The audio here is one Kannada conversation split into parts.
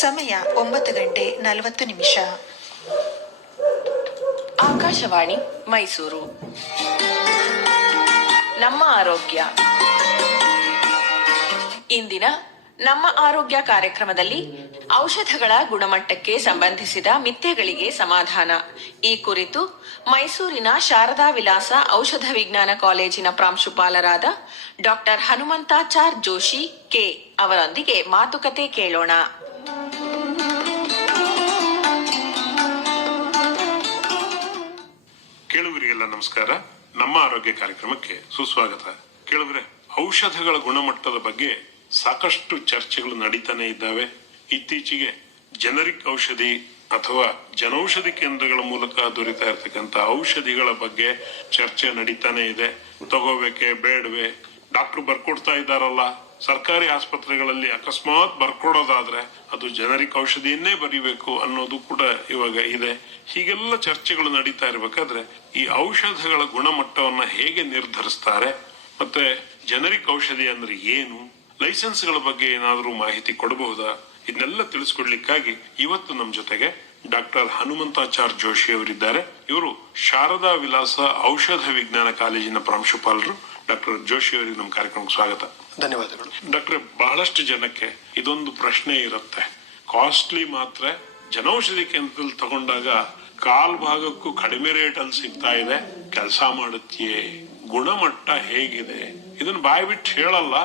ಸಮಯ 9:40. ಆಕಾಶವಾಣಿ ಮೈಸೂರು. ನಮ್ಮ ಆರೋಗ್ಯ. ಇಂದಿನ ನಮ್ಮ ಆರೋಗ್ಯ ಕಾರ್ಯಕ್ರಮದಲ್ಲಿ ಔಷಧಗಳ ಗುಣಮಟ್ಟಕ್ಕೆ ಸಂಬಂಧಿಸಿದ ಮಿಥ್ಯೆಗಳಿಗೆ ಸಮಾಧಾನ ಈ ಕುರಿತು ಮೈಸೂರಿನ ಶಾರದಾ ವಿಲಾಸ ಔಷಧ ವಿಜ್ಞಾನ ಕಾಲೇಜಿನ ಪ್ರಾಂಶುಪಾಲರಾದ ಡಾಕ್ಟರ್ ಹನುಮಂತಾಚಾರ್ ಜೋಶಿ ಕೆ ಅವರೊಂದಿಗೆ ಮಾತುಕತೆ ಕೇಳೋಣ. ಕೇಳುಗರಿಗೆಲ್ಲ ನಮಸ್ಕಾರ. ನಮ್ಮ ಆರೋಗ್ಯ ಕಾರ್ಯಕ್ರಮಕ್ಕೆ ಸುಸ್ವಾಗತ. ಕೇಳುಗರೆ, ಔಷಧಗಳ ಗುಣಮಟ್ಟದ ಬಗ್ಗೆ ಸಾಕಷ್ಟು ಚರ್ಚೆಗಳು ನಡೀತಾನೆ ಇದ್ದಾವೆ. ಇತ್ತೀಚೆಗೆ ಜನರಿಕ್ ಔಷಧಿ ಅಥವಾ ಜನೌಷಧಿ ಕೇಂದ್ರಗಳ ಮೂಲಕ ದೊರೀತಾ ಇರತಕ್ಕಂತ ಔಷಧಿಗಳ ಬಗ್ಗೆ ಚರ್ಚೆ ನಡೀತಾನೆ ಇದೆ. ತಗೋಬೇಕೆ ಬೇಡವೆ, ಡಾಕ್ಟರ್ ಬರ್ಕೊಡ್ತಾ ಇದ್ದಾರಲ್ಲ, ಸರ್ಕಾರಿ ಆಸ್ಪತ್ರೆಗಳಲ್ಲಿ ಅಕಸ್ಮಾತ್ ಬರ್ಕೊಡೋದಾದ್ರೆ ಅದು ಜನರಿಕ್ ಔಷಧಿಯನ್ನೇ ಬರೀಬೇಕು ಅನ್ನೋದು ಕೂಡ ಇವಾಗ ಇದೆ. ಹೀಗೆಲ್ಲ ಚರ್ಚೆಗಳು ನಡೀತಾ ಇರ್ಬೇಕಾದ್ರೆ ಈ ಔಷಧಗಳ ಗುಣಮಟ್ಟವನ್ನ ಹೇಗೆ ನಿರ್ಧರಿಸ್ತಾರೆ, ಮತ್ತೆ ಜನರಿಕ್ ಔಷಧಿ ಅಂದ್ರೆ ಏನು, ಲೈಸೆನ್ಸ್ಗಳ ಬಗ್ಗೆ ಏನಾದರೂ ಮಾಹಿತಿ ಕೊಡಬಹುದಾ, ಇದನ್ನೆಲ್ಲ ತಿಳಿಸ್ಕೊಡ್ಲಿಕ್ಕಾಗಿ ಇವತ್ತು ನಮ್ಮ ಜೊತೆಗೆ ಡಾಕ್ಟರ್ ಹನುಮಂತಾಚಾರ್ ಜೋಶಿ ಅವರಿದ್ದಾರೆ. ಇವರು ಶಾರದಾ ವಿಲಾಸ ಔಷಧ ವಿಜ್ಞಾನ ಕಾಲೇಜಿನ ಪ್ರಾಂಶುಪಾಲರು. ಡಾಕ್ಟರ್ ಜೋಶಿ ಅವರಿಗೆ ನಮ್ಮ ಕಾರ್ಯಕ್ರಮಕ್ಕೆ ಸ್ವಾಗತ. ಧನ್ಯವಾದಗಳು. ಡಾಕ್ಟರ್, ಬಹಳಷ್ಟು ಜನಕ್ಕೆ ಇದೊಂದು ಪ್ರಶ್ನೆ ಇರುತ್ತೆ. ಕಾಸ್ಟ್ಲಿ ಮಾತ್ರೆ ಜನೌಷಧಿ ಕೇಂದ್ರದಲ್ಲಿ ತಗೊಂಡಾಗ ಕಾಲ್ ಭಾಗಕ್ಕೂ ಕಡಿಮೆ ರೇಟ್ ಅಲ್ಲಿ ಸಿಗ್ತಾ ಇದೆ, ಕೆಲಸ ಮಾಡುತ್ತೆಯೇ, ಗುಣಮಟ್ಟ ಹೇಗಿದೆ, ಇದನ್ನ ಬಾಯಿ ಬಿಟ್ಟು ಹೇಳಲ್ಲ.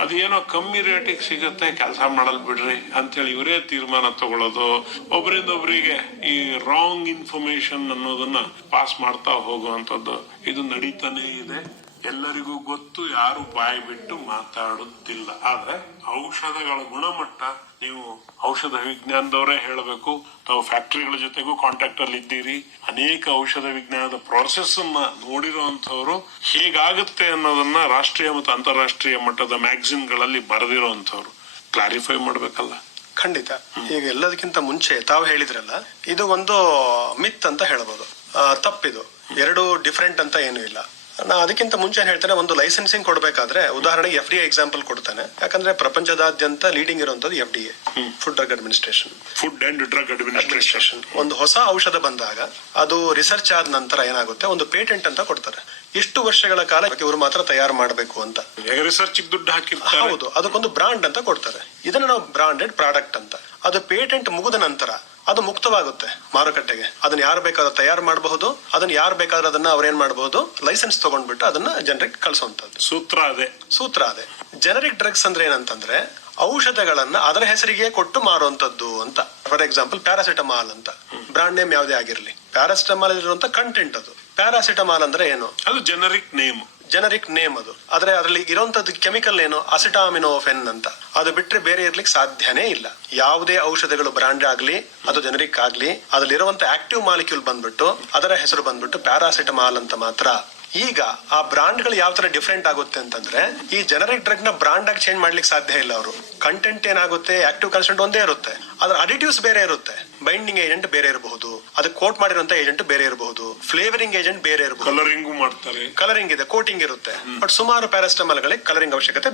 ಅದೇನೋ ಕಮ್ಮಿ ರೇಟಿಗೆ ಸಿಗುತ್ತೆ, ಕೆಲಸ ಮಾಡಲ್ ಬಿಡ್ರಿ ಅಂತೇಳಿ ಇವರೇ ತೀರ್ಮಾನ ತಗೊಳ್ಳೋದು, ಒಬ್ಬರಿಂದ ಒಬ್ಬರಿಗೆ ಈ ರಾಂಗ್ ಇನ್ಫಾರ್ಮೇಶನ್ ಅನ್ನೋದನ್ನ ಪಾಸ್ ಮಾಡ್ತಾ ಹೋಗುವಂತದ್ದು ಇದು ನಡೀತಾನೆ ಇದೆ. ಎಲ್ಲರಿಗೂ ಗೊತ್ತು, ಯಾರು ಬಾಯಿ ಬಿಟ್ಟು ಮಾತಾಡುತ್ತಿಲ್ಲ. ಆದ್ರೆ ಔಷಧಗಳ ಗುಣಮಟ್ಟ ನೀವು ಔಷಧ ವಿಜ್ಞಾನದವರೇ ಹೇಳಬೇಕು. ತಾವು ಫ್ಯಾಕ್ಟರಿಗಳ ಜೊತೆಗೂ ಕಾಂಟ್ಯಾಕ್ಟ್ ಅಲ್ಲಿ ಇದ್ದೀರಿ. ಅನೇಕ ಔಷಧ ವಿಜ್ಞಾನದ ಪ್ರೋಸೆಸ್ ಅನ್ನ ನೋಡಿರುವಂತವ್ರು, ಹೇಗಾಗುತ್ತೆ ಅನ್ನೋದನ್ನ ರಾಷ್ಟ್ರೀಯ ಮತ್ತು ಅಂತಾರಾಷ್ಟ್ರೀಯ ಮಟ್ಟದ ಮ್ಯಾಗಝಿನ್ ಗಳಲ್ಲಿ ಬರೆದಿರುವಂತವ್ರು. ಕ್ಲಾರಿಫೈ ಮಾಡ್ಬೇಕಲ್ಲ. ಖಂಡಿತ. ಈಗ ಎಲ್ಲದಕ್ಕಿಂತ ಮುಂಚೆ ತಾವು ಹೇಳಿದ್ರಲ್ಲ, ಇದು ಒಂದು ಮಿತ್ ಅಂತ ಹೇಳಬಹುದು. ತಪ್ಪಿದು. ಎರಡು ಡಿಫರೆಂಟ್ ಅಂತ ಏನೂ ಇಲ್ಲ. ನಾ ಅದಕ್ಕಿಂತ ಮುಂಚೆ ಹೇಳ್ತೇನೆ, ಒಂದು ಲೈಸೆನ್ಸಿಂಗ್ ಕೊಡಬೇಕಾದ್ರೆ ಉದಾಹರಣೆಗೆ FDA ಎಕ್ಸಾಂಪಲ್ ಕೊಡ್ತಾನೆ. ಯಾಕಂದ್ರೆ ಪ್ರಪಂಚದಾದ್ಯಂತ ಲೀಡಿಂಗ್ ಇರುವಂತದ್ದು FDA, food drug administration. Food and drug administration. ಒಂದು ಹೊಸ ಔಷಧ ಬಂದಾಗ ಅದು ರಿಸರ್ಚ್ ಆದ ನಂತರ ಏನಾಗುತ್ತೆ, ಒಂದು ಪೇಟೆಂಟ್ ಅಂತ ಕೊಡ್ತಾರೆ. ಇಷ್ಟು ವರ್ಷಗಳ ಕಾಲ ಇವರು ಮಾತ್ರ ತಯಾರು ಮಾಡಬೇಕು ಅಂತ. ರಿಸರ್ಚ್ ದುಡ್ಡು ಹಾಕಿರ್ತಾರೆ. ಹೌದು, ಅದಕ್ಕೊಂದು ಬ್ರಾಂಡ್ ಅಂತ ಕೊಡ್ತಾರೆ. ಇದನ್ನ ನಾವು ಬ್ರಾಂಡೆಡ್ ಪ್ರಾಡಕ್ಟ್ ಅಂತ. ಅದು ಪೇಟೆಂಟ್ ಮುಗಿದ ನಂತರ ಅದು ಮುಕ್ತವಾಗುತ್ತೆ ಮಾರುಕಟ್ಟೆಗೆ. ಅದನ್ನ ಯಾರು ಬೇಕಾದ್ರೂ ತಯಾರು ಮಾಡಬಹುದು. ಅದನ್ನ ಯಾರು ಬೇಕಾದ್ರೂ ಅದನ್ನ ಅವ್ರೇನ್ ಮಾಡಬಹುದು, ಲೈಸೆನ್ಸ್ ತಗೊಂಡ್ಬಿಟ್ಟು ಅದನ್ನ ಜನರಿಗೆ ಕಳಿಸುವಂತದ್ದು. ಸೂತ್ರ ಅದೇ. ಜನರಿಕ್ ಡ್ರಗ್ಸ್ ಅಂದ್ರೆ ಏನಂತಂದ್ರೆ ಔಷಧಗಳನ್ನ ಅದರ ಹೆಸರಿಗೆ ಕೊಟ್ಟು ಮಾರುವಂತದ್ದು ಅಂತ. ಫಾರ್ ಎಕ್ಸಾಂಪಲ್ ಪ್ಯಾರಾಸಿಟಮಾಲ್ ಅಂತ, ಬ್ರಾಂಡ್ ನೇಮ್ ಯಾವುದೇ ಆಗಿರ್ಲಿ, ಪ್ಯಾರಾಸಿಟಮಾಲ್ ಇರುವಂತ ಕಂಟೆಂಟ್ ಅದು. ಪ್ಯಾರಾಸಿಟಮಾಲ್ ಅಂದ್ರೆ ಏನು, ಅದು ಜನರಿಕ್ ನೇಮ್ ಅದು. ಆದ್ರೆ ಅದರಲ್ಲಿ ಇರುವಂತದ್ದು ಕೆಮಿಕಲ್ ಏನು, ಅಸಿಟಾಮಿನೋಫೆನ್ ಅಂತ. ಅದು ಬಿಟ್ರೆ ಬೇರೆ ಇರ್ಲಿಕ್ಕೆ ಸಾಧ್ಯನೇ ಇಲ್ಲ. ಯಾವುದೇ ಔಷಧಗಳು ಬ್ರಾಂಡ್ ಆಗ್ಲಿ, ಅದು ಜನರಿಕ್ ಆಗ್ಲಿ, ಅದ್ರಲ್ಲಿರುವಂತ ಆಕ್ಟಿವ್ ಮಾಲಿಕ್ಯೂಲ್ ಬಂದ್ಬಿಟ್ಟು ಅದರ ಹೆಸರು ಬಂದ್ಬಿಟ್ಟು ಪ್ಯಾರಾಸಿಟಮಾಲ್ ಅಂತ ಮಾತ್ರ. ಈಗ ಆ ಬ್ರಾಂಡ್ ಗಳು ಯಾವ ತರ ಡಿಫ್ರೆಂಟ್ ಆಗುತ್ತೆ ಅಂತಂದ್ರೆ, ಈ ಜನರಿಕ್ ಡ್ರಗ್ ನ ಬ್ರಾಂಡ್ ಆಗಿ ಚೇಂಜ್ ಮಾಡ್ಲಿಕ್ಕೆ ಸಾಧ್ಯ ಇಲ್ಲ. ಅವರು ಕಂಟೆಂಟ್ ಏನಾಗುತ್ತೆ, ಆಕ್ಟಿವ್ ಕಾನ್ಸ್ಟೆಂಟ್ ಒಂದೇ ಇರುತ್ತೆ. ಅದ್ರ ಅಡಿಟಿವ್ಸ್ ಬೇರೆ ಇರುತ್ತೆ. ಬೈಂಡಿಂಗ್ ಏಜೆಂಟ್ ಬೇರೆ ಇರಬಹುದು, ಅದಕ್ಕೆ ಕೋಟ್ ಮಾಡಿರುವಂತ ಏಜೆಂಟ್ ಬೇರೆ ಇರಬಹುದು, ಫ್ಲೇವರಿಂಗ್ ಏಜೆಂಟ್ ಬೇರೆ ಇರಬಹುದು, ಕಲರಿಂಗ್ ಇದೆ, ಕೋಟಿಂಗ್ ಇರುತ್ತೆ. ಬಟ್ ಸುಮಾರು ಪ್ಯಾರಾಸಿಟಮಾಲ್ ಗಳಿಗೆ ಕಲರಿಂಗ್ ಅವಶ್ಯಕತೆ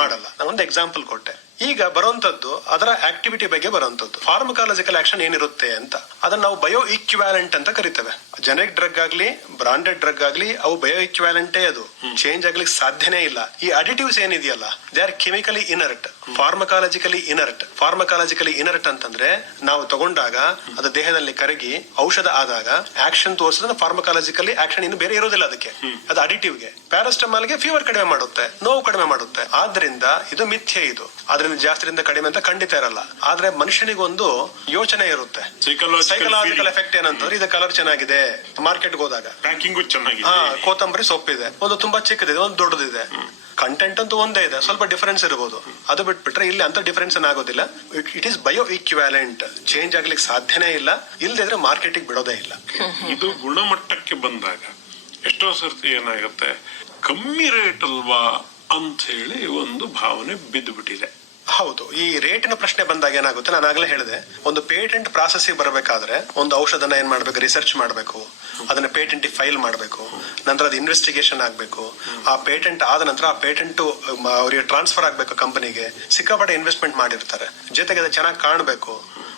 ಮಾಡಲ್ಲ. ನಾನು ಒಂದು ಎಕ್ಸಾಂಪಲ್ ಕೊಟ್ಟೆ. ಈಗ ಬರುವಂತದ್ದು ಅದರ ಆಕ್ಟಿವಿಟಿ ಬಗ್ಗೆ ಬರುವಂತದ್ದು. ಫಾರ್ಮಕಾಲಜಿಕಲ್ ಆಕ್ಷನ್ ಏನಿರುತ್ತೆ ಅಂತ ಅದನ್ನ ನಾವು ಬಯೋ ಈಕ್ವಿವ್ಯಾಲೆಂಟ್ ಅಂತ ಕರಿತೇವೆ. ಜನರಿಕ್ ಡ್ರಗ್ ಆಗ್ಲಿ, ಬ್ರಾಂಡೆಡ್ ಡ್ರಗ್ ಆಗ್ಲಿ, ಅವು ಬಯೋ ಈಕ್ವಿವ್ಯಾಲೆಂಟೇ. ಅದು ಚೇಂಜ್ ಆಗ್ಲಿಕ್ಕೆ ಸಾಧ್ಯನೇ ಇಲ್ಲ. ಈ ಅಡಿಟಿವ್ಸ್ ಏನಿದೆಯಲ್ಲ, they are chemically inert, pharmacologically inert ಅಂತಂದ್ರೆ ನಾವು ತಗೊಂಡಾಗ ಅದು ದೇಹದಲ್ಲಿ ಕರಗಿ ಔಷಧ ಆದಾಗ ಆಕ್ಷನ್ ತೋರಿಸಿದ್ರೆ ಫಾರ್ಮಕಾಲಜಿಕಲಿ ಆಕ್ಷನ್ ಇನ್ನು ಬೇರೆ ಇರೋದಿಲ್ಲ ಅದಕ್ಕೆ. ಅದು ಅಡಿಟಿವ್ಗೆ. ಪ್ಯಾರಾಸಿಟಮಾಲ್ಗೆ ಫೀವರ್ ಕಡಿಮೆ ಮಾಡುತ್ತೆ, ನೋವು ಕಡಿಮೆ ಮಾಡುತ್ತೆ. ಆದ್ರಿಂದ ಇದು ಮಿಥ್ಯೆ. ಇದು ಆದ್ರಿಂದ ಜಾಸ್ತಿಯಿಂದ ಕಡಿಮೆ ಅಂತ ಖಂಡಿತ ಇರಲ್ಲ. ಆದ್ರೆ ಮನುಷ್ಯನಿಗೊಂದು ಯೋಚನೆ ಇರುತ್ತೆ, ಸೈಕಲಾಜಿಕಲ್ ಎಫೆಕ್ಟ್ ಏನಂತಂದ್ರೆ, ಇದು ಕಲರ್ ಚೆನ್ನಾಗಿದೆ, ಮಾರ್ಕೆಟ್ಗೆ ಹೋದಾಗ ಪ್ಯಾಕಿಂಗ್ ಚೆನ್ನಾಗಿದೆ, ಕೊತ್ತಂಬರಿ ಸೊಪ್ಪಿದೆ, ಒಂದು ತುಂಬಾ ಚಿಕ್ಕದಿದೆ, ಒಂದು ದೊಡ್ಡದಿದೆ, ಕಂಟೆಂಟ್ ಅಂತೂ ಒಂದೇ ಇದೆ, ಸ್ವಲ್ಪ ಡಿಫರೆನ್ಸ್ ಇರಬಹುದು. ಅದು ಬಿಟ್ಬಿಟ್ರೆ ಇಲ್ಲಿ ಅಂತ ಡಿಫರೆನ್ಸ್ ಆಗೋದಿಲ್ಲ. It is bio equivalent. Change ಆಗ್ಲಿಕ್ಕೆ ಸಾಧ್ಯನೇ ಇಲ್ಲ. ಇಲ್ದಿದ್ರೆ ಮಾರ್ಕೆಟಿಗೆ ಬಿಡೋದೇ ಇಲ್ಲ. ಇದು ಗುಣಮಟ್ಟಕ್ಕೆ ಬಂದಾಗ ಎಷ್ಟೋ ಸರ್ತಿ ಏನಾಗುತ್ತೆ, ಕಮ್ಮಿ ರೇಟ್ ಅಲ್ವಾ ಅಂತ ಹೇಳಿ ಒಂದು ಭಾವನೆ ಬಿದ್ದು ಬಿಟ್ಟಿದೆ. ಹೌದು, ಈ ರೇಟಿನ ಪ್ರಶ್ನೆ ಬಂದಾಗ ಏನಾಗುತ್ತೆ, ನಾನು ಆಗ್ಲೇ ಹೇಳಿದೆ, ಒಂದು ಪೇಟೆಂಟ್ ಪ್ರಾಸೆಸ್ ಬರಬೇಕಾದ್ರೆ ಒಂದು ಔಷಧನ ಏನ್ ಮಾಡ್ಬೇಕು, ರಿಸರ್ಚ್ ಮಾಡಬೇಕು, ಅದನ್ನ ಪೇಟೆಂಟ್ ಫೈಲ್ ಮಾಡಬೇಕು, ನಂತರ ಅದು ಇನ್ವೆಸ್ಟಿಗೇಷನ್ ಆಗ್ಬೇಕು, ಆ ಪೇಟೆಂಟ್ ಆದ ನಂತರ ಆ ಪೇಟೆಂಟ್ ಅವರಿಗೆ ಟ್ರಾನ್ಸ್ಫರ್ ಆಗ್ಬೇಕು ಕಂಪನಿಗೆ, ಸಿಕ್ಕಾಪಟ್ಟೆ ಇನ್ವೆಸ್ಟ್ಮೆಂಟ್ ಮಾಡಿರ್ತಾರೆ, ಜೊತೆಗೆ ಅದು ಚೆನ್ನಾಗಿ ಕಾಣಬೇಕು.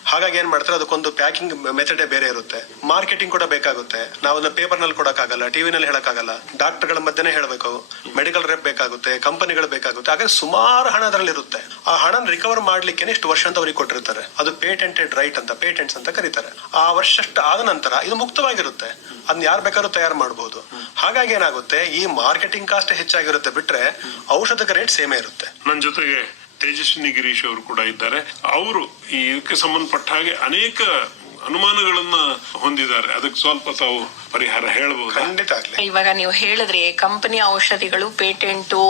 ಹಾಗಾಗಿ ಏನ್ ಮಾಡ್ತಾರೆ, ಅದಕ್ಕೊಂದು ಪ್ಯಾಕಿಂಗ್ ಮೆಥಡೇ ಬೇರೆ ಇರುತ್ತೆ, ಮಾರ್ಕೆಟಿಂಗ್ ಕೂಡ ಬೇಕಾಗುತ್ತೆ. ನಾವು ಅದನ್ನ ಪೇಪರ್ ನಲ್ಲಿ ಕೊಡಕ್ಕಾಗಲ್ಲ, ಟಿವಿನಲ್ಲಿ ಹೇಳಕ್ಕಾಗಲ್ಲ, ಡಾಕ್ಟರ್ಗಳ ಮಧ್ಯೆನೇ ಹೇಳಬೇಕು, ಮೆಡಿಕಲ್ ರೆಪ್ ಬೇಕಾಗುತ್ತೆ, ಕಂಪನಿಗಳು ಬೇಕಾಗುತ್ತೆ. ಹಾಗಾಗಿ ಸುಮಾರು ಹಣ ಅದರಲ್ಲಿ ಇರುತ್ತೆ. ಆ ಹಣ ರಿಕವರ್ ಮಾಡ್ಲಿಕ್ಕೆ ಇಷ್ಟು ವರ್ಷ ಅಂತ ಅವ್ರಿಗೆ ಕೊಟ್ಟಿರ್ತಾರೆ. ಅದು ಪೇಟೆಂಟೆಡ್ ರೈಟ್ ಅಂತ, ಪೇಟೆಂಟ್ಸ್ ಅಂತ ಕರೀತಾರೆ. ಆ ವರ್ಷಷ್ಟು ಆದ ನಂತರ ಇದು ಮುಕ್ತವಾಗಿರುತ್ತೆ, ಅದನ್ನ ಯಾರು ಬೇಕಾದ್ರೂ ತಯಾರು ಮಾಡಬಹುದು. ಹಾಗಾಗಿ ಏನಾಗುತ್ತೆ, ಈ ಮಾರ್ಕೆಟಿಂಗ್ ಕಾಸ್ಟ್ ಹೆಚ್ಚಾಗಿರುತ್ತೆ ಬಿಟ್ರೆ ಔಷಧದ ರೇಟ್ ಸೇಮೇ ಇರುತ್ತೆ. ನನ್ನ ಜೊತೆಗೆ ತೇಜಸ್ವಿನಿ ಗಿರೀಶ್ ಅವರು ಕೂಡ ಇದ್ದಾರೆ. ಅವರು ಇದಕ್ಕೆ ಸಂಬಂಧಪಟ್ಟ ಹಾಗೆ ಅನೇಕ ಅನುಮಾನಗಳನ್ನ ಹೊಂದಿದ್ದಾರೆ. ಅದಕ್ಕೆ ಸ್ವಲ್ಪ ತಾವು ಪರಿಹಾರ ಹೇಳಬಹುದು? ಖಂಡಿತ ಆಗ್ಲಿ. ಇವಾಗ ನೀವು ಹೇಳಿದ್ರಿ ಕಂಪನಿ ಔಷಧಿಗಳು ಪೇಟೆಂಟು,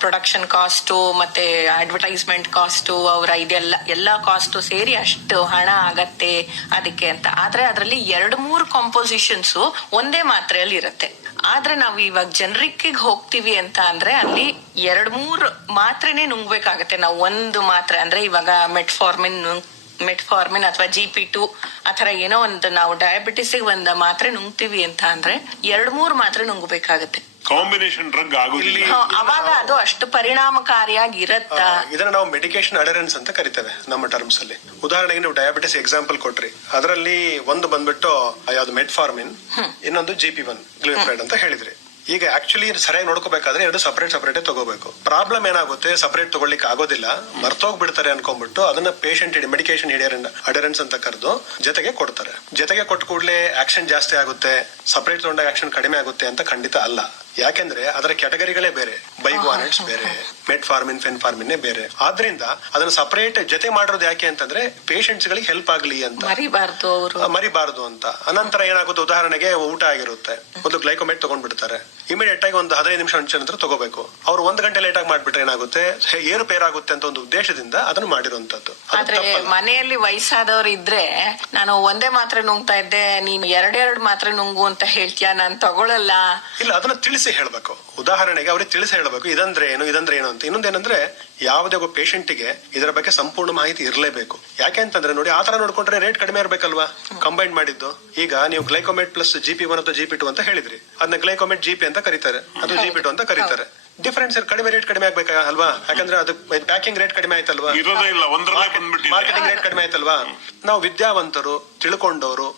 ಪ್ರೊಡಕ್ಷನ್ ಕಾಸ್ಟ್ ಮತ್ತೆ ಅಡ್ವರ್ಟೈಸ್ಮೆಂಟ್ ಕಾಸ್ಟ್, ಅವರ ಎಲ್ಲ ಕಾಸ್ಟ್ ಸೇರಿ ಅಷ್ಟು ಹಣ ಆಗತ್ತೆ ಅದಕ್ಕೆ ಅಂತ. ಆದ್ರೆ ಅದರಲ್ಲಿ 2-3 ಕಾಂಪೋಸಿಷನ್ಸ್ ಒಂದೇ ಮಾತ್ರೆಯಲ್ಲಿ ಇರುತ್ತೆ. ಆದ್ರೆ ನಾವು ಇವಾಗ ಜನರಿಕ್ ಹೋಗ್ತೀವಿ ಅಂತ ಅಂದ್ರೆ ಅಲ್ಲಿ 2-3 ಮಾತ್ರೆನೆ ನುಂಗ್ಬೇಕಾಗತ್ತೆ ನಾವು. ಒಂದು ಮಾತ್ರೆ ಅಂದ್ರೆ ಇವಾಗ ಮೆಟ್ಫಾರ್ಮಿನ್ ಅಥವಾ GP2 ಆತರ ಏನೋ ಒಂದು ನಾವು ಡಯಾಬಿಟಿಸ್ ಒಂದು ಮಾತ್ರೆ ನುಂಗ್ತೀವಿ ಅಂತ ಅಂದ್ರೆ 2-3 ಮಾತ್ರೆ ನುಂಗ್ಬೇಕಾಗತ್ತೆ. ಕಾಂಬಿನೇಷನ್ ಡ್ರಗ್ ಆಗುದಿಲ್ಲ, ಅವಾಗ ಅದು ಅಷ್ಟು ಪರಿಣಾಮಕಾರಿಯಾಗಿ ಇರತ್ತ. ಇದನ್ನ ನಾವು ಮೆಡಿಕೇಶನ್ ಅಡರೆನ್ಸ್ ಅಂತ ಕರಿತೇವೆ ನಮ್ಮ ಟರ್ಮ್ಸ್ ಅಲ್ಲಿ. ಉದಾಹರಣೆಗೆ ನೀವು ಡಯಾಬಿಟಿಸ್ ಎಕ್ಸಾಂಪಲ್ ಕೊಟ್ರಿ, ಅದರಲ್ಲಿ ಒಂದು ಬಂದ್ಬಿಟ್ಟು ಯಾವ್ದು ಮೆಟ್ಫಾರ್ಮಿನ್, ಇನ್ನೊಂದು GP1 ಗ್ಲಿಪ್ರೈಡ್ ಅಂತ ಹೇಳಿದ್ರಿ. ಈಗ ಆಕ್ಚುಲಿ ಸರಿಯಾಗಿ ನೋಡ್ಕೋಬೇಕಾದ್ರೆ 2 ಸಪರೇಟ್ ತಗೋಬೇಕು. ಪ್ರಾಬ್ಲಮ್ ಏನಾಗುತ್ತೆ, ಸಪರೇಟ್ ತಗೊಳ್ಳಿಕ್ಕೆ ಆಗೋದಿಲ್ಲ, ಮರ್ತೋಗ್ಬಿಡ್ತಾರೆ ಅನ್ಕೊಂಡ್ಬಿಟ್ಟು ಅದನ್ನ ಪೇಷಂಟ್ ಮೆಡಿಕೇಶನ್ ಅಡರೆನ್ಸ್ ಅಂತ ಕರೆದು ಜೊತೆಗೆ ಕೊಡ್ತಾರೆ. ಜೊತೆಗೆ ಕೊಟ್ಟ ಕೂಡಲೇ ಆಕ್ಷನ್ ಜಾಸ್ತಿ ಆಗುತ್ತೆ, ಸಪರೇಟ್ ತಗೊಂಡಾಗ ಆಕ್ಷನ್ ಕಡಿಮೆ ಆಗುತ್ತೆ ಅಂತ ಖಂಡಿತ ಅಲ್ಲ. ಯಾಕೆಂದ್ರೆ ಅದರ ಕ್ಯಾಟಗರಿಗಳೇ ಬೇರೆ, ಬೈಗ್ವಾನೆಟ್ಸ್ ಬೇರೆ, ಮೆಟ್ಫಾರ್ಮಿನ್, ಫೆನ್ಫಾರ್ಮಿನ್ ಬೇರೆ. ಆದ್ರಿಂದ ಅದನ್ನ ಸಪರೇಟ್ ಜೊತೆ ಮಾಡೋದು ಯಾಕೆ ಅಂತಂದ್ರೆ ಪೇಷಂಟ್ಸ್ ಗಳಿಗೆ ಹೆಲ್ಪ್ ಆಗ್ಲಿ ಅಂತ, ಮರಿಬಾರ್ದು ಅಂತ. ಅನಂತರ ಏನಾಗುತ್ತೆ, ಉದಾಹರಣೆಗೆ ಊಟ ಆಗಿರುತ್ತೆ, ಒಂದು ಗ್ಲೈಕೋಮೆಟ್ ತಗೊಂಡ್ಬಿಡ್ತಾರೆ, ಇಮಿಡಿಯೇಟ್ ಆಗಿ ಒಂದು 15 ನಿಮಿಷ ಮುಂಚೆ ನಂತರ ತಗೋಬೇಕು. ಅವ್ರು 1 ಗಂಟೆ ಲೇಟ್ ಆಗಿ ಮಾಡ್ಬಿಟ್ರೆ ಏನಾಗುತ್ತೆ, ಏರುಪೇರಾಗುತ್ತೆ ಅಂತ ಒಂದು ಉದ್ದೇಶದಿಂದ ಅದನ್ನು ಮಾಡಿರುವಂತದ್ದು. ಆದ್ರೆ ಮನೆಯಲ್ಲಿ ವಯಸ್ಸಾದವ್ರು ಇದ್ರೆ ನಾನು ಒಂದೇ ಮಾತ್ರೆ ನುಂಗ್ತಾ ಇದ್ದೆ, ನೀನು 2 ಮಾತ್ರೆ ನುಂಗು ಅಂತ ಹೇಳ್ತೀಯ, ನಾನ್ ತಗೊಳಲ್ಲ. ಇಲ್ಲ, ಅದನ್ನ ತಿಳಿಸಿ ಹೇಳ್ಬೇಕು. ಉದಾಹರಣೆಗೆ ಅವ್ರಿಗೆ ತಿಳಿಸಿ ಹೇಳ್ಬೇಕು, ಇದಂದ್ರೆ ಏನು ಅಂತ. ಇನ್ನೊಂದೇನಂದ್ರೆ ಯಾವುದೇ ಒಬ್ಬ ಪೇಷಂಟ್ಗೆ ಇದರ ಬಗ್ಗೆ ಸಂಪೂರ್ಣ ಮಾಹಿತಿ ಇರಲೇಬೇಕು. ಯಾಕೆ ಅಂತಂದ್ರೆ ನೋಡಿ, ಆತರ ನೋಡ್ಕೊಂಡ್ರೆ ರೇಟ್ ಕಡಿಮೆ ಇರಬೇಕಲ್ವಾ, ಕಂಬೈನ್ ಮಾಡಿದ್ದು. ಈಗ ನೀವು ಗ್ಲೈಕೋಮೆಟ್ ಪ್ಲಸ್ GP1 ಅಥವಾ GP2 ಅಂತ ಹೇಳಿದ್ರಿ, ಅದನ್ನ ಗ್ಲೈಕೋಮೆಟ್ GP ಅಂತ ಕರೀತಾರೆ, ಅದು GP2 ಅಂತ ಕರೀತಾರೆ. ಡಿಫರೆನ್ಸ್ ಕಡಿಮೆ ರೇಟ್ ಕಡಿಮೆ ಆಗ್ಬೇಕಾ ಅಲ್ವಾ? ಯಾಕಂದ್ರೆ ಅದು ಪ್ಯಾಕಿಂಗ್ ರೇಟ್ ಕಡಿಮೆ ಆಯ್ತಲ್ವಾ, ಮಾರ್ಕೆಟಿಂಗ್ ರೇಟ್ ಕಡಿಮೆ ಆಯ್ತಲ್ವಾ. ನಾವು ವಿದ್ಯಾವಂತರು, ತಿಳ್ಕೊಂಡವರು,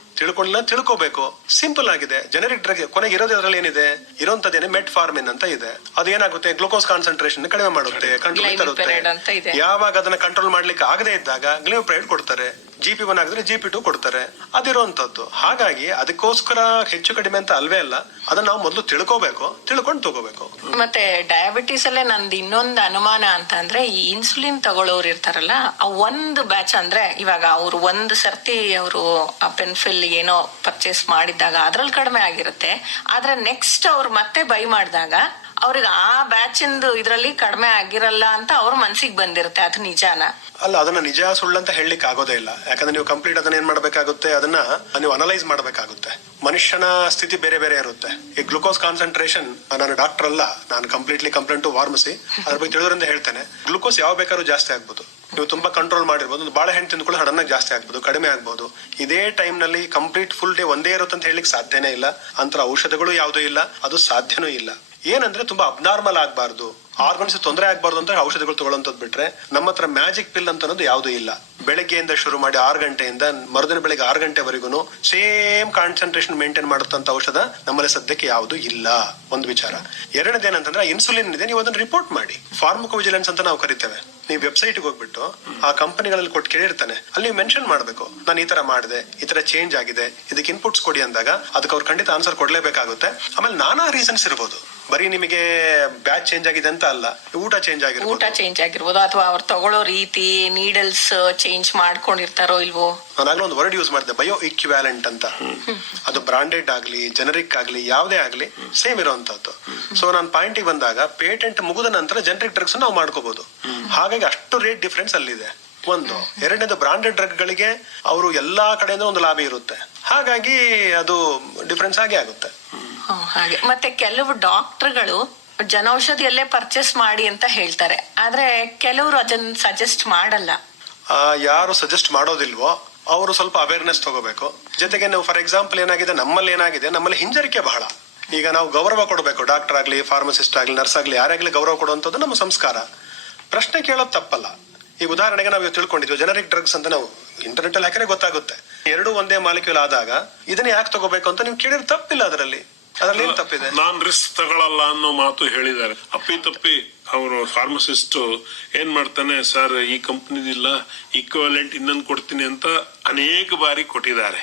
ತಿಳ್ಕೋಬೇಕು. ಸಿಂಪಲ್ ಆಗಿದೆ. ಜನರಿಕ್ ಡ್ರಗ್ ಕೊನೆಗೆ ಇರೋದು ಅದರಲ್ಲಿ ಏನಿದೆ, ಇರೋಂತದೇನೆ ಮೆಟ್ಫಾರ್ಮಿನ್ ಅಂತ ಇದೆ. ಅದೇನಾಗುತ್ತೆ, ಗ್ಲೂಕೋಸ್ ಕಾನ್ಸಂಟ್ರೇಷನ್ ಕಡಿಮೆ ಮಾಡುತ್ತೆ, ಕಂಟ್ರೋಲ್ ತರುತ್ತೆ. ಯಾವಾಗ ಅದನ್ನ ಕಂಟ್ರೋಲ್ ಮಾಡ್ಲಿಕ್ಕೆ ಆಗದೆ ಇದ್ದಾಗ ಗ್ಲಿಪ್ರೈಡ್ ಕೊಡ್ತಾರೆ, GP1 ಆಗಿದ್ರೆ GP2 ಕೊಡ್ತಾರೆ, ಅದಿರುವಂತದ್ದು. ಹಾಗಾಗಿ ಅದಕ್ಕೋಸ್ಕರ ಹೆಚ್ಚು ಕಡಿಮೆ ಅಂತ ಅಲ್ವೇ ಅಲ್ಲ, ಅದನ್ನ ನಾವು ಮೊದಲು ತಿಳ್ಕೊಂಡು ತಗೋಬೇಕು. ಮತ್ತೆ ಡಯಾಬಿಟಿಸ್ ಅಲ್ಲೇ ನಂದು ಇನ್ನೊಂದು ಅನುಮಾನ ಅಂತ ಅಂದ್ರೆ, ಈ ಇನ್ಸುಲಿನ್ ತಗೊಳ್ಳೋರು ಇರ್ತಾರಲ್ಲ, ಆ ಒಂದು ಬ್ಯಾಚ್ ಅಂದ್ರೆ ಇವಾಗ ಅವ್ರು ಒಂದು ಸರ್ತಿ ಅವರು ಆ ಪೆನ್ಫಿಲ್ ಏನೋ ಪರ್ಚೇಸ್ ಮಾಡಿದಾಗ ಅದ್ರಲ್ಲಿ ಕಡಿಮೆ ಆಗಿರುತ್ತೆ. ಆದ್ರೆ ನೆಕ್ಸ್ಟ್ ಅವ್ರು ಮತ್ತೆ ಬೈ ಮಾಡಿದಾಗ ಅವ್ರಿಗೆ ಆ ಬ್ಯಾಚ್ ಇದ್ರಲ್ಲಿ ಕಡಿಮೆ ಆಗಿರಲ್ಲ ಅಂತ ಅವ್ರ ಮನ್ಸಿಗೆ ಬಂದಿರುತ್ತೆ. ಅದು ನಿಜಾನ? ಅಲ್ಲ, ಅದನ್ನ ನಿಜ ಸುಳ್ಳು ಅಂತ ಹೇಳಲಿಕ್ಕೆ ಆಗೋದೇ ಇಲ್ಲ. ಯಾಕಂದ್ರೆ ನೀವು ಕಂಪ್ಲೀಟ್ ಅದನ್ನ ಏನ್ ಮಾಡ್ಬೇಕಾಗುತ್ತೆ, ಅದನ್ನ ನೀವು ಅನಲೈಸ್ ಮಾಡ್ಬೇಕಾಗುತ್ತೆ. ಮನುಷ್ಯನ ಸ್ಥಿತಿ ಬೇರೆ ಬೇರೆ ಇರುತ್ತೆ. ಈ ಗ್ಲೂಕೋಸ್ ಕಾನ್ಸಂಟ್ರೇಷನ್, ನಾನು ಡಾಕ್ಟರ್ ಅಲ್ಲ, ನಾನು ಕಂಪ್ಲೀಟ್ಲಿ ಕಂಪ್ಲೇಂಟ್ ಟು ಫಾರ್ಮಸಿ, ಅದ್ರ ಬಗ್ಗೆ ತಿಳಿದ್ರಿಂದ ಹೇಳ್ತೇನೆ. ಗ್ಲೂಕೋಸ್ ಯಾವ ಬೇಕಾದ್ರೂ ಜಾಸ್ತಿ ಆಗ್ಬೋದು, ನೀವು ತುಂಬಾ ಕಂಟ್ರೋಲ್ ಮಾಡಿರ್ಬೋದು. ಒಂದು ಬಾಳೆಹಣ್ಣು ತಿಂದ್ಕೊಳ್ಳಿ, ಸಡನ್ ಆಗಿ ಜಾಸ್ತಿ ಆಗ್ಬೋದು, ಕಡಿಮೆ ಆಗ್ಬೋದು. ಇದೇ ಟೈಮ್ ನಲ್ಲಿ ಕಂಪ್ಲೀಟ್ ಫುಲ್ ಡೇ ಒಂದೇ ಇರುತ್ತೆ ಅಂತ ಹೇಳಲಿಕ್ಕೆ ಸಾಧ್ಯನೇ ಇಲ್ಲ. ಅಂತ ಔಷಧಗಳು ಯಾವುದೂ ಇಲ್ಲ, ಅದು ಸಾಧ್ಯನೂ ಇಲ್ಲ. ಏನಂದ್ರೆ ತುಂಬಾ ಅಬ್ನಾರ್ಮಲ್ ಆಗ್ಬಾರ್ದು, ಆರ್ಗನ್ಸ್ ತೊಂದರೆ ಆಗ್ಬಾರ್ದು ಅಂತ ಔಷಧಿಗಳು ತಗೊಳ್ಳೋಂಥದ್ದು ಬಿಟ್ರೆ ನಮ್ಮ ಹತ್ರ ಮ್ಯಾಜಿಕ್ ಪಿಲ್ ಅಂತ ಅನ್ನೋದು ಯಾವುದೂ ಇಲ್ಲ. ಬೆಳಗ್ಗೆಯಿಂದ ಶುರು ಮಾಡಿ 6 ಗಂಟೆಯಿಂದ ಮರುದಿನ ಬೆಳಗ್ಗೆ 6 ಗಂಟೆವರೆಗೂ ಸೇಮ್ ಕಾನ್ಸಂಟ್ರೇಷನ್ ಮೇಂಟೈನ್ ಮಾಡುತ್ತಂತ ಔಷಧ ನಮ್ಮಲ್ಲಿ ಸದ್ಯಕ್ಕೆ ಯಾವುದು ಇಲ್ಲ. ಒಂದು ವಿಚಾರ. ಎರಡನೇದೇನಂತಂದ್ರೆ ಇನ್ಸುಲಿನ್ ಇದೆ, ನೀವು ಅದನ್ನ ರಿಪೋರ್ಟ್ ಮಾಡಿ. ಫಾರ್ಮಕೋ ವಿಜಿಲೆನ್ಸ್ ಅಂತ ನಾವು ಕರಿತೇವೆ. ನೀವು ವೆಬ್ಸೈಟ್ಗೆ ಹೋಗ್ಬಿಟ್ಟು ಆ ಕಂಪನಿಗಳಲ್ಲಿ ಕೊಟ್ಟು ಕೇಳಿರ್ತಾನೆ, ಅಲ್ಲಿ ನೀವು ಮೆನ್ಷನ್ ಮಾಡಬೇಕು, ನಾನು ಈ ತರ ಮಾಡಿದೆ, ಈ ತರ ಚೇಂಜ್ ಆಗಿದೆ, ಇದಕ್ಕೆ ಇನ್ಪುಟ್ಸ್ ಕೊಡಿ ಅಂದಾಗ ಅದಕ್ಕೆ ಅವ್ರು ಖಂಡಿತ ಆನ್ಸರ್ ಕೊಡ್ಲೇಬೇಕಾಗುತ್ತೆ. ಆಮೇಲೆ ನಾನಾ ರೀಸನ್ಸ್ ಇರ್ಬೋದು, ಬರೀ ನಿಮಗೆ ಬ್ಯಾಚ್ ಚೇಂಜ್ ಆಗಿದೆ ಅಂತ ಅಲ್ಲ, ಊಟ ಚೇಂಜ್ ಆಗಿರ್ಬೋದು, ಅಥವಾ ಅವ್ರು ತಗೊಳ್ಳೋ ರೀತಿ, ನೀಡಲ್ಸ್ ಚೇಂಜ್ ಮಾಡ್ಕೊಂಡಿರ್ತಾರೋ ಇಲ್ವೋ. ನಾನಾಗ್ಲೂ ಒಂದು ವರ್ಡ್ ಯೂಸ್ ಮಾಡಿದೆ, ಬಯೋ ಇಕ್ವಿವ್ಯಾಲೆಂಟ್ ಅಂತ. ಅದು ಬ್ರಾಂಡೆಡ್ ಆಗ್ಲಿ ಜನರಿಕ್ ಆಗ್ಲಿ ಯಾವುದೇ ಆಗ್ಲಿ ಸೇಮ್ ಇರುವಂತದ್ದು. ಸೊ ನಾನು ಪಾಯಿಂಟಿಗೆ ಬಂದಾಗ ಪೇಟೆಂಟ್ ಮುಗಿದ ನಂತರ ಜನರಿಕ್ ಡ್ರಗ್ಸ್ ನಾವು ಮಾಡ್ಕೋಬಹುದು. ಹಾಗಾಗಿ ಅಷ್ಟು ರೇಟ್ ಡಿಫರೆನ್ಸ್ ಅಲ್ಲಿದೆ. ಒಂದು. ಎರಡನೇದು ಬ್ರಾಂಡೆಡ್ ಡ್ರಗ್ ಗಳಿಗೆ ಅವರು ಎಲ್ಲಾ ಕಡೆಯಿಂದ ಒಂದು ಲಾಭ ಇರುತ್ತೆ, ಹಾಗಾಗಿ ಅದು ಡಿಫರೆನ್ಸ್ ಆಗೇ ಆಗುತ್ತೆ. ಹಾಗೆ. ಮತ್ತೆ ಕೆಲವು ಡಾಕ್ಟರ್ಗಳು ಜನೌಷಧಿಯಲ್ಲೇ ಪರ್ಚೇಸ್ ಮಾಡಿ ಅಂತ ಹೇಳ್ತಾರೆ, ಆದ್ರೆ ಕೆಲವರು ಅದನ್ನ ಸಜೆಸ್ಟ್ ಮಾಡಲ್ಲ. ಯಾರು ಸಜೆಸ್ಟ್ ಮಾಡೋದಿಲ್ವೋ ಅವರು ಸ್ವಲ್ಪ ಅವೇರ್ನೆಸ್ ತಗೋಬೇಕು. ಜೊತೆಗೆ ನಾವು ಫಾರ್ ಎಕ್ಸಾಂಪಲ್ ನಮ್ಮಲ್ಲಿ ಹಿಂಜರಿಕೆ ಬಹಳ. ಈಗ ನಾವು ಗೌರವ ಕೊಡಬೇಕು, ಡಾಕ್ಟರ್ ಆಗ್ಲಿ, ಫಾರ್ಮಸಿಸ್ಟ್ ಆಗ್ಲಿ, ನರ್ಸ್ ಆಗ್ಲಿ, ಯಾರಾಗ್ಲಿ ಗೌರವ ಕೊಡುವಂಥದ್ದು ನಮ್ಮ ಸಂಸ್ಕಾರ. ಪ್ರಶ್ನೆ ಕೇಳೋದು ತಪ್ಪಲ್ಲ. ಈ ಉದಾಹರಣೆಗೆ ನಾವು ತಿಳ್ಕೊಂಡಿದ್ವಿ ಜನರಿಕ್ ಡ್ರಗ್ಸ್ ಅಂತ, ನಾವು ಇಂಟರ್ನೆಟ್ ಅಲ್ಲಿ ಹಾಕಿದ್ರೆ ಗೊತ್ತಾಗುತ್ತೆ. ಎರಡು ಒಂದೇ ಮಾಲಿಕ್ಯೂಲ್ ಆದಾಗ ಇದನ್ನ ಯಾಕೆ ತಗೋಬೇಕು ಅಂತ ನೀವು ಕೇಳಿದ್ರೆ ತಪ್ಪಿಲ್ಲ. ಅದರಲ್ಲಿ ಏನ್ ತಪ್ಪಿದೆ? ನಾನ್ ರಿಸ್ಕ್ ತಗೊಳಲ್ಲ ಅನ್ನೋ ಮಾತು ಹೇಳಿದ್ದಾರೆ. ಅಪ್ಪಿ ಅವರು ಫಾರ್ಮಸಿಸ್ಟ್ ಏನ್ ಮಾಡ್ತಾನೆ, ಸರ್ ಈ ಕಂಪನಿದಿಲ್ಲ, ಈಕ್ವಲೆಂಟ್ ಇನ್ನೊಂದು ಕೊಡ್ತೀನಿ ಅಂತ ಅನೇಕ ಬಾರಿ ಕೊಟ್ಟಿದ್ದಾರೆ.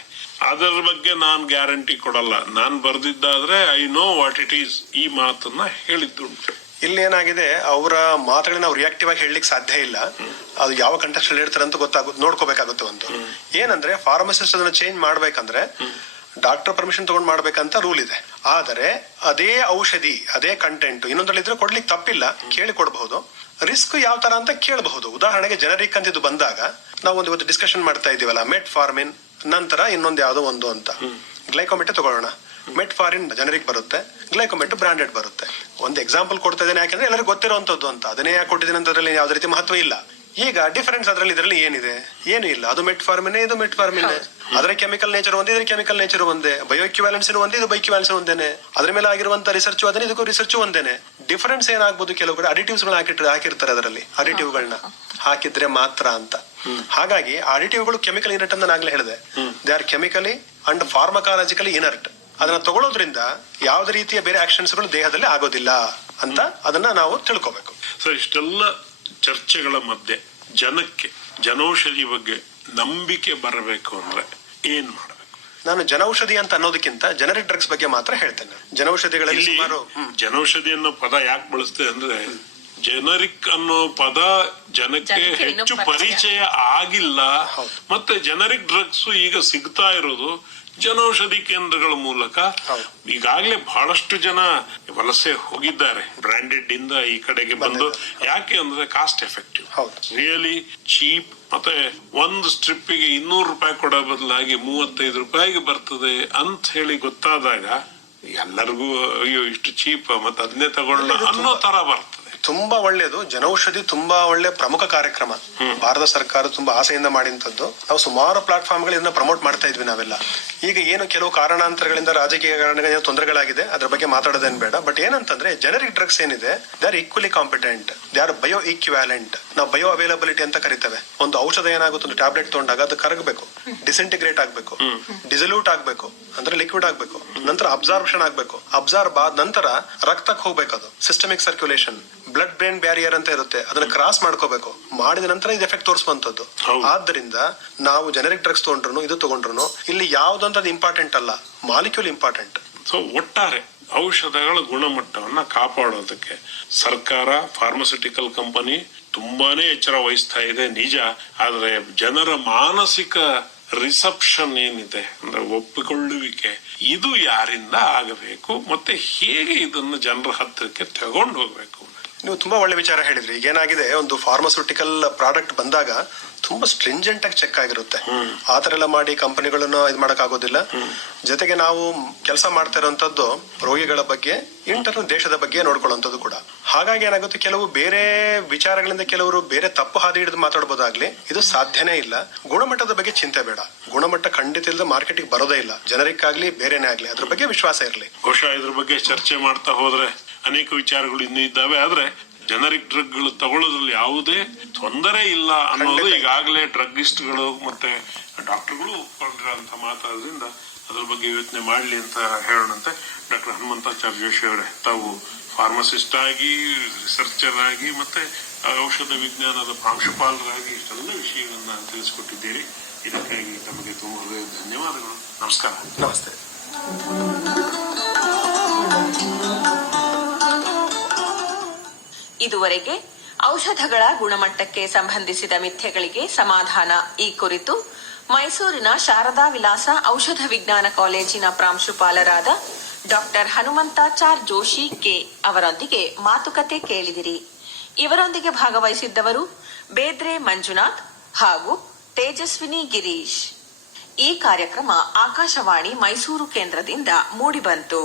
ಅದರ ಬಗ್ಗೆ ನಾನ್ ಗ್ಯಾರಂಟಿ ಕೊಡಲ್ಲ, ನಾನ್ ಬರ್ದಿದ್ದಾದ್ರೆ I know what it is, ಈ ಮಾತನ್ನ ಹೇಳಿದ್ದುಂಟು. ಇಲ್ಲಿ ಏನಾಗಿದೆ, ಅವರ ಮಾತುಗಳನ್ನ ನಾವು ರಿಯಾಕ್ಟಿವ್ ಆಗಿ ಹೇಳಲಿಕ್ಕೆ ಸಾಧ್ಯ ಇಲ್ಲ. ಅದು ಯಾವ ಕಂಟೆಕ್ಸ್ಟ್ ಅಲ್ಲಿ ಹೇಳ್ತಾರೆ ಅಂತ ನೋಡ್ಕೋಬೇಕಾಗುತ್ತೆ. ಒಂದು ಏನಂದ್ರೆ ಫಾರ್ಮಸಿಸ್ಟ್ ಅದನ್ನ ಚೇಂಜ್ ಮಾಡ್ಬೇಕಂದ್ರೆ ಡಾಕ್ಟರ್ ಪರ್ಮಿಷನ್ ತಗೊಂಡ್ ಮಾಡ್ಬೇಕಂತ ರೂಲ್ ಇದೆ. ಆದರೆ ಅದೇ ಔಷಧಿ, ಅದೇ ಕಂಟೆಂಟ್ ಇನ್ನೊಂದ್ರಲ್ಲಿದ್ರೆ ಕೊಡ್ಲಿಕ್ಕೆ ತಪ್ಪಿಲ್ಲ, ಕೇಳಿ ಕೊಡಬಹುದು. ರಿಸ್ಕ್ ಯಾವ ತರ ಅಂತ ಕೇಳಬಹುದು. ಉದಾಹರಣೆಗೆ ಜನರಿಕ್ ಅಂತ ಇದು ಬಂದಾಗ ನಾವು ಇವತ್ತು ಡಿಸ್ಕಷನ್ ಮಾಡ್ತಾ ಇದೀವಲ್ಲ, ಮೆಟ್ಫಾರ್ಮಿನ್ ನಂತರ ಇನ್ನೊಂದು ಯಾವ್ದೋ ಒಂದು ಅಂತ, ಗ್ಲೈಕೋಮೆಟ್ ತಗೊಳ್ಳೋಣ. ಮೆಟ್ಫಾರಿನ್ ಜನರಿಕ್ ಬರುತ್ತೆ, ಗ್ಲೈಕೋಮೆಟ್ ಬ್ರಾಂಡೆಡ್ ಬರುತ್ತೆ. ಒಂದು ಎಕ್ಸಾಂಪಲ್ ಕೊಡ್ತಾ ಇದ್ದೇನೆ, ಯಾಕಂದ್ರೆ ಎಲ್ಲರಿಗೂ ಗೊತ್ತಿರುವಂತದ್ದು ಅಂತ. ಅದನ್ನೇ ಯಾಕೆ ಕೊಟ್ಟಿದ್ದೀನಿ ಅಂತ ಅದ್ರಲ್ಲಿ ಯಾವ್ದೇ ರೀತಿ ಮಹತ್ವ ಇಲ್ಲ. ಈಗ ಡಿಫರೆನ್ಸ್ ಇದರಲ್ಲಿ ಏನಿದೆ? ಏನು ಇಲ್ಲ. ಅದು ಮೆಟ್ಫಾರ್ಮಿನ್, ಇದು ಮೆಟ್ಫಾರ್ಮಿನ್. ಅದರ ಕೆಮಿಕಲ್ ನೇಚರ್ ಒಂದೇ, ಇದ್ರ ಕೆಮಿಕಲ್ ನೇಚರ್ ಒಂದೇ. ಬಯೋಕ್ಯುವ್ಯಾಲೆನ್ಸ್ ಒಂದೇ, ಇದು ಬೈಕ್ಯುವ್ಯಾಲೆನ್ಸ್ ಒಂದೇನೆ. ಅದ್ರ ಮೇಲೆ ಆಗಿರುವಂತ ರಿಸರ್ಚ್ ಅದನ್ನೇ, ಇದಕ್ಕೂ ರಿಸರ್ಚ್ ಒಂದೇನೆ. ಡಿಫರೆನ್ಸ್ ಏನಾಗಬಹುದು, ಕೆಲವು ಕಡೆ ಅಡಿಟಿವ್ಸ್ ಗಳನ್ನ ಹಾಕಿರ್ತಾರೆ. ಅದರಲ್ಲಿ ಅಡಿಟಿವ್ ಗಳನ್ನ ಹಾಕಿದ್ರೆ ಮಾತ್ರ ಅಂತ. ಹಾಗಾಗಿ ಅಡಿಟಿವ್ ಗಳು ಕೆಮಿಕಲ್ ಇನರ್ಟ್ ಅಂತ ನಾಗ್ಲೇ ಹೇಳಿದೆ. They are chemically and pharmacologically inert. ಅದನ್ನ ತಗೊಳ್ಳೋದ್ರಿಂದ ಯಾವುದೇ ರೀತಿಯ ಬೇರೆ ಆಕ್ಷನ್ಸ್ ಗಳು ದೇಹದಲ್ಲಿ ಆಗೋದಿಲ್ಲ ಅಂತ ಅದನ್ನ ನಾವು ತಿಳ್ಕೋಬೇಕು. ಸರ್, ಇಷ್ಟೆಲ್ಲ ಚರ್ಚೆಗಳ ಮಧ್ಯೆ ಜನಕ್ಕೆ ಜನೌಷಧಿ ಬಗ್ಗೆ ನಂಬಿಕೆ ಬರಬೇಕು ಅಂದ್ರೆ ಏನ್ ಮಾಡಬೇಕು? ನಾನು ಜನೌಷಧಿ ಅಂತ ಅನ್ನೋದಕ್ಕಿಂತ ಜನರಿಕ್ ಡ್ರಗ್ಸ್ ಬಗ್ಗೆ ಮಾತ್ರ ಹೇಳ್ತೇನೆ. ಜನೌಷಧಿಗಳಲ್ಲಿ ಸುಮಾರು ಜನೌಷಧಿ ಅನ್ನೋ ಪದ ಯಾಕೆ ಬಳಸ್ತೇವೆ ಅಂದ್ರೆ, ಜನರಿಕ್ ಅನ್ನೋ ಪದ ಜನಕ್ಕೆ ಹೆಚ್ಚು ಪರಿಚಯ ಆಗಿಲ್ಲ. ಮತ್ತೆ ಜನರಿಕ್ ಡ್ರಗ್ಸ್ ಈಗ ಸಿಗ್ತಾ ಇರೋದು ಜನೌಷಧಿ ಕೇಂದ್ರಗಳ ಮೂಲಕ. ಈಗಾಗಲೇ ಬಹಳಷ್ಟು ಜನ ವಲಸೆ ಹೋಗಿದ್ದಾರೆ ಬ್ರಾಂಡೆಡ್ ಇಂದ ಈ ಕಡೆಗೆ ಬಂದು. ಯಾಕೆ ಅಂದ್ರೆ ಕಾಸ್ಟ್ ಎಫೆಕ್ಟಿವ್, ರಿಯಲಿ ಚೀಪ್. ಮತ್ತೆ ಒಂದು ಸ್ಟ್ರಿಪ್ಪಿಗೆ 200 ರೂಪಾಯಿ ಕೊಡೋ ಬದಲಾಗಿ 35 ರೂಪಾಯಿಗೆ ಬರ್ತದೆ ಅಂತ ಹೇಳಿ ಗೊತ್ತಾದಾಗ ಎಲ್ಲರಿಗೂ ಅಯ್ಯೋ ಇಷ್ಟು ಚೀಪ್, ಮತ್ತೆ ಅದನ್ನೇ ತಗೊಳ್ಳೋಣ ಅನ್ನೋ ತರ ಬರ್ತದೆ. ತುಂಬಾ ಒಳ್ಳೇದು. ಜನೌಷಧಿ ತುಂಬಾ ಒಳ್ಳೆ ಪ್ರಮುಖ ಕಾರ್ಯಕ್ರಮ. ಭಾರತ ಸರ್ಕಾರ ತುಂಬಾ ಆಸೆಯಿಂದ ಮಾಡಿದಂತದ್ದು. ನಾವು ಸುಮಾರು ಪ್ಲಾಟ್ಫಾರ್ಮ್ ಗಳನ್ನ ಪ್ರಮೋಟ್ ಮಾಡ್ತಾ ಇದ್ವಿ ನಾವೆಲ್ಲ. ಈಗ ಏನು ಕೆಲವು ಕಾರಣಾಂತರಗಳಿಂದ ರಾಜಕೀಯ ಕಾರಣಗಳಿಂದ ತೊಂದರೆಗಳಾಗಿದೆ, ಅದ್ರ ಬಗ್ಗೆ ಮಾತಾಡೋದೇನ್ ಬೇಡ. ಬಟ್ ಏನಂತಂದ್ರೆ ಜನರಿಕ್ ಡ್ರಗ್ಸ್ ಏನಿದೆ, they are equally competent, they are bio equivalent. ನಾವು ಬಯೋ ಅವೈಲಬಿಲಿಟಿ ಅಂತ ಕರಿತೇವೆ. ಒಂದು ಔಷಧ ಏನಾಗುತ್ತೆ, ಒಂದು ಟ್ಯಾಬ್ಲೆಟ್ ತಗೊಂಡಾಗ ಅದು ಕರಗಬೇಕು, ಡಿಸ್ಇಂಟಿಗ್ರೇಟ್ ಆಗ್ಬೇಕು, ಡಿಸಲ್ಯೂಟ್ ಆಗ್ಬೇಕು, ಅಂದ್ರೆ ಲಿಕ್ವಿಡ್ ಆಗ್ಬೇಕು, ನಂತರ ಅಬ್ಸಾರ್ಪ್ಷನ್ ಆಗ್ಬೇಕು. ಅಬ್ಸಾರ್ಬ್ ಆದ ನಂತರ ರಕ್ತಕ್ಕೆ ಹೋಗ್ಬೇಕು. ಅದು systemic circulation, blood brain barrier ಅಂತ ಇರುತ್ತೆ, ಅದನ್ನ ಕ್ರಾಸ್ ಮಾಡ್ಕೋಬೇಕು. ಮಾಡಿದ ನಂತರ ಇದು ಎಫೆಕ್ಟ್ ತೋರಿಸುವಂತದ್ದು. ಆದ್ದರಿಂದ ನಾವು ಜನರಿಕ್ ಡ್ರಗ್ಸ್ ತಗೊಂಡ್ರು ಇದು ತಗೊಂಡ್ರು ಇಲ್ಲಿ ಯಾವ್ದಂತದ್ದು ಇಂಪಾರ್ಟೆಂಟ್ ಅಲ್ಲ, ಮಾಲಿಕ್ಯೂಲ್ ಇಂಪಾರ್ಟೆಂಟ್. ಸೊ ಒಟ್ಟಾರೆ ಔಷಧಗಳ ಗುಣಮಟ್ಟವನ್ನ ಕಾಪಾಡೋದಕ್ಕೆ ಸರ್ಕಾರ, ಫಾರ್ಮಸ್ಯೂಟಿಕಲ್ ಕಂಪನಿ ತುಂಬಾನೇ ಎಚ್ಚರ ವಹಿಸ್ತಾ ಇದೆ ನಿಜ. ಆದ್ರೆ ಜನರ ಮಾನಸಿಕ ರಿಸೆಪ್ಷನ್ ಏನಿದೆ ಅಂದ್ರೆ ಒಪ್ಪಿಕೊಳ್ಳುವಿಕೆ, ಇದು ಯಾರಿಂದ ಆಗಬೇಕು, ಮತ್ತೆ ಹೇಗೆ ಇದನ್ನು ಜನರ ಹತ್ತಿರಕ್ಕೆ ತಗೊಂಡು ಹೋಗ್ಬೇಕು? ನೀವು ತುಂಬಾ ಒಳ್ಳೆ ವಿಚಾರ ಹೇಳಿದ್ರಿ. ಈಗ ಏನಾಗಿದೆ, ಒಂದು ಫಾರ್ಮಸ್ಯೂಟಿಕಲ್ ಪ್ರಾಡಕ್ಟ್ ಬಂದಾಗ ತುಂಬಾ ಸ್ಟ್ರಿಂಜೆಂಟ್ ಆಗಿ ಚೆಕ್ ಆಗಿರುತ್ತೆ. ಆತರ ಎಲ್ಲ ಮಾಡಿ ಕಂಪನಿಗಳನ್ನ ಇದು ಮಾಡಕ್ ಆಗೋದಿಲ್ಲ. ಜೊತೆಗೆ ನಾವು ಕೆಲಸ ಮಾಡ್ತಾ ಇರುವಂತದ್ದು ರೋಗಿಗಳ ಬಗ್ಗೆ, ಇಂಟರ್ನಲ್ ದೇಶದ ಬಗ್ಗೆ ನೋಡ್ಕೊಳ್ಳುವಂಥದ್ದು ಕೂಡ. ಹಾಗಾಗಿ ಏನಾಗುತ್ತೆ, ಕೆಲವು ಬೇರೆ ವಿಚಾರಗಳಿಂದ ಕೆಲವರು ಬೇರೆ ತಪ್ಪು ಹಾದಿ ಹಿಡಿದು ಮಾತಾಡಬಹುದಾಗ್ಲಿ, ಇದು ಸಾಧ್ಯನೇ ಇಲ್ಲ. ಗುಣಮಟ್ಟದ ಬಗ್ಗೆ ಚಿಂತೆ ಬೇಡ. ಗುಣಮಟ್ಟ ಖಂಡಿತ ಇಲ್ಲದೆ ಮಾರ್ಕೆಟಿಗೆ ಬರೋದೇ ಇಲ್ಲ. ಜನರಿಕ್ ಆಗ್ಲಿ ಬೇರೆನೇ ಆಗ್ಲಿ, ಅದ್ರ ಬಗ್ಗೆ ವಿಶ್ವಾಸ ಇರಲಿ. ಬಹುಶಃ ಇದ್ರ ಬಗ್ಗೆ ಚರ್ಚೆ ಮಾಡ್ತಾ ಹೋದ್ರೆ ಅನೇಕ ವಿಚಾರಗಳು ಇನ್ನೂ ಇದ್ದಾವೆ. ಆದ್ರೆ ಜನರಿಕ್ ಡ್ರಗ್ ಗಳು ತಗೊಳ್ಳೋದ್ರಲ್ಲಿ ಯಾವುದೇ ತೊಂದರೆ ಇಲ್ಲ ಅನ್ನೋದು ಈಗಾಗಲೇ ಡ್ರಗ್ಗಿಸ್ಟ್ಗಳು ಮತ್ತೆ ಡಾಕ್ಟರ್ಗಳು ಒಪ್ಕೊಂಡಿರೋಂತ ಮಾತಾದ್ರಿಂದ ಅದ್ರ ಬಗ್ಗೆ ಯೋಚನೆ ಮಾಡ್ಲಿ ಅಂತ ಹೇಳೋಣಂತೆ. ಡಾಕ್ಟರ್ ಹನುಮಂತಾಚಾರ್ಯ ಜೋಶಿ ಅವರೇ, ತಾವು ಫಾರ್ಮಸಿಸ್ಟ್ ಆಗಿ, ರಿಸರ್ಚರ್ ಆಗಿ, ಮತ್ತೆ ಔಷಧ ವಿಜ್ಞಾನದ ಪ್ರಾಂಶುಪಾಲರಾಗಿ ಇಷ್ಟೆಲ್ಲ ವಿಷಯಗಳನ್ನ ತಿಳಿಸಿಕೊಟ್ಟಿದ್ದೀರಿ. ಇದಕ್ಕಾಗಿ ತಮಗೆ ತುಂಬ ಧನ್ಯವಾದಗಳು. ನಮಸ್ಕಾರ. ನಮಸ್ತೆ. ಇದುವರೆಗೆ ಔಷಧಗಳ ಗುಣಮಟ್ಟಕ್ಕೆ ಸಂಬಂಧಿಸಿದ ಮಿಥ್ಯೆಗಳಿಗೆ ಸಮಾಧಾನ ಈ ಕುರಿತು ಮೈಸೂರಿನ ಶಾರದಾ ವಿಲಾಸ ಔಷಧ ವಿಜ್ಞಾನ ಕಾಲೇಜಿನ ಪ್ರಾಂಶುಪಾಲರಾದ ಡಾಕ್ಟರ್ ಹನುಮಂತಾಚಾರ್ ಜೋಶಿ ಕೆ ಅವರೊಂದಿಗೆ ಮಾತುಕತೆ ಕೇಳಿದಿರಿ. ಇವರೊಂದಿಗೆ ಭಾಗವಹಿಸಿದ್ದವರು ಬೇದ್ರೆ ಮಂಜುನಾಥ್ ಹಾಗೂ ತೇಜಸ್ವಿನಿ ಗಿರೀಶ್. ಈ ಕಾರ್ಯಕ್ರಮ ಆಕಾಶವಾಣಿ ಮೈಸೂರು ಕೇಂದ್ರದಿಂದ ಮೂಡಿಬಂತು.